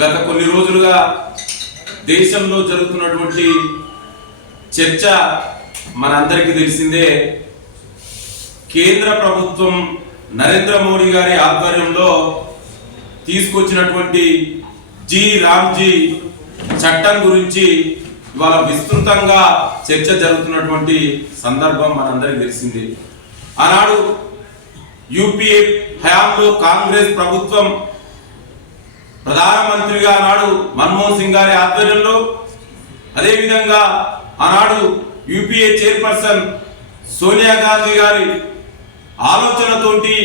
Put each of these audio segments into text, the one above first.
గత కొన్ని రోజులుగా దేశంలో జరుగుతున్నటువంటి చర్చ మనందరికీ తెలిసిందే. కేంద్ర ప్రభుత్వం నరేంద్ర మోడీ గారి ఆధ్వర్యంలో తీసుకొచ్చినటువంటి రామ్జీ చట్టం గురించి ఇవాళ విస్తృతంగా చర్చ జరుగుతున్నటువంటి సందర్భం మనందరికీ తెలిసిందే. ఆనాడు యూపీఏ హయాంలో కాంగ్రెస్ ప్రభుత్వం ప్రధానమంత్రిగా ఆనాడు మన్మోహన్ సింగ్ గారి ఆధ్వర్యంలో, అదేవిధంగా ఆనాడు యూపీఏ చైర్పర్సన్ సోనియా గాంధీ గారి ఆలోచనతోటి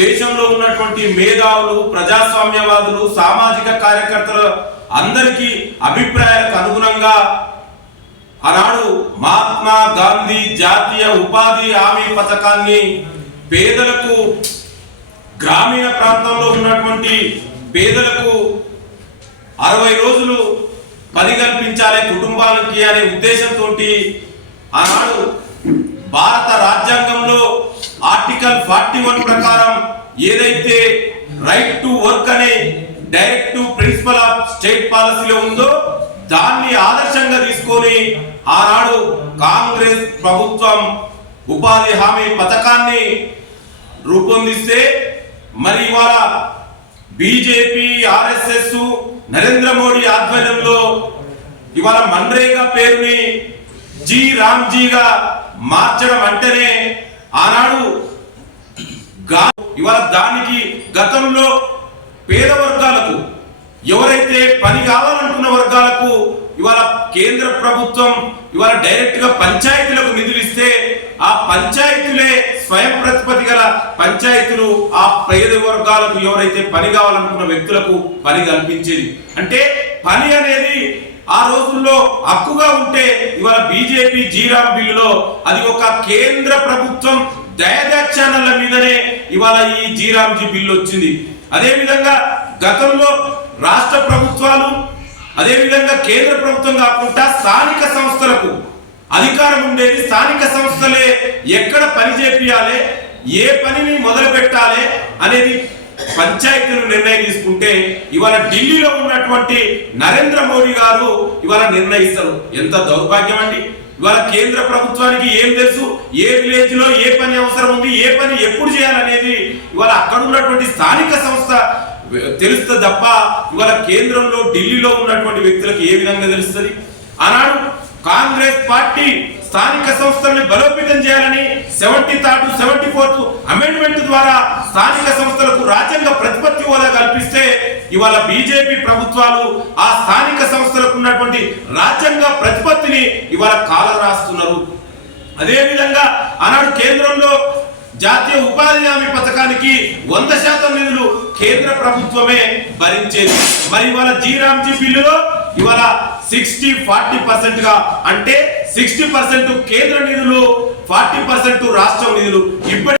దేశంలో ఉన్నటువంటి మేధావులు, ప్రజాస్వామ్యవాదులు, సామాజిక కార్యకర్తలు అందరికీ అభిప్రాయాలకు అనుగుణంగా ఆనాడు మహాత్మా గాంధీ జాతీయ ఉపాధి హామీ పథకాన్ని పేదలకు, గ్రామీణ ప్రాంతంలో ఉన్నటువంటి పేదలకు 60 రోజులు పని కల్పించాలి కుటుంబాలకి అనే ఉద్దేశంతో ఆనాడు భారత రాజ్యాంగంలో ఆర్టికల్ 41 ప్రకారం ఏదైతే రైట్ టు వర్క్ అనే డైరెక్టివ్ ప్రిన్సిపల్ ఆఫ్ స్టేట్ పాలసీలో ఉందో దాన్ని ఆదర్శంగా తీసుకొని ఆనాడు కాంగ్రెస్ ప్రభుత్వం ఉపాధి హామీ పథకాన్ని రూపొందిస్తే, మరి ఇవాళ బీజేపీ, ఆర్ఎస్ఎస్, నరేంద్ర మోడీ ఆధ్వర్యంలో ఇవాళ మన్రేగా పేరుని రామ్జీగా మార్చడం అంటేనే ఆనాడు ఇవాళ దానికి గతంలో పేద వర్గాలకు, ఎవరైతే పని కావాలనుకున్న వర్గాలకు ఇవాళ కేంద్ర ప్రభుత్వం ఇవాళ డైరెక్ట్ గా పంచాయతీలకు నిధులు ఇస్తే ఆ పంచాయతీలే స్వయం ప్రతిపత్తి గల పంచాయతీలు ఆ పేద వర్గాలకు, ఎవరైతే పని కావాలనుకున్న వ్యక్తులకు పని కల్పించేది. అంటే పని అనేది ఆ రోజుల్లో హక్కుగా ఉంటే ఇవాళ బీజేపీ జీరామ్ బిల్లులో అది ఒక కేంద్ర ప్రభుత్వం దయాదాక్షాణాల మీదనే ఇవాళ ఈ జీరామ్జీ బిల్లు వచ్చింది. అదేవిధంగా గతంలో రాష్ట్ర ప్రభుత్వాలు, అదేవిధంగా కేంద్ర ప్రభుత్వం కాకుండా స్థానిక సంస్థలకు అధికారం ఉండేది. స్థానిక సంస్థలే ఎక్కడ పని చేపియాలి, ఏ పనిని మొదలు పెట్టాలి అనేది పంచాయతీలు నిర్ణయం తీసుకుంటే ఇవాళ ఢిల్లీలో ఉన్నటువంటి నరేంద్ర మోడీ గారు ఇవాళ నిర్ణయిస్తారు. ఎంత దౌర్భాగ్యం అండి! ఇవాళ కేంద్ర ప్రభుత్వానికి ఏం తెలుసు, ఏ విలేజ్ లో ఏ పని అవసరం ఉంది, ఏ పని ఎప్పుడు చేయాలనేది ఇవాళ అక్కడ ఉన్నటువంటి స్థానిక సంస్థ తెలుస్తుంది తప్ప ఇవాళ కేంద్రంలో ఢిల్లీలో ఉన్నటువంటి వ్యక్తులకు ఏ విధంగా తెలుస్తుంది? ఆనాడు కాంగ్రెస్ పార్టీ స్థానిక సంస్థల్ని బలోపేతం చేయాలని 73rd, 74th అమెండ్మెంట్ ద్వారా స్థానిక సంస్థలకు రాజ్యాంగ ప్రతిపత్తి హోదా కల్పిస్తే ఇవాళ బీజేపీ ప్రభుత్వాలు ఆ స్థానిక సంస్థలకు ఉన్నటువంటి రాజ్యాంగ ప్రతిపత్తిని ఇవాళ కాలరాస్తున్నారు. అదేవిధంగా ఆనాడు కేంద్రంలో జాతీయ ఉపాధి హామీ పథకానికి 100% నిధులు కేంద్ర ప్రభుత్వమే భరించేది. మరి ఇవాళ రామ్జీ బిల్లులో ఇవాళ 60-40% గా, అంటే 60% కేంద్ర నిధులు, 40% రాష్ట్ర నిధులు. ఇప్పటి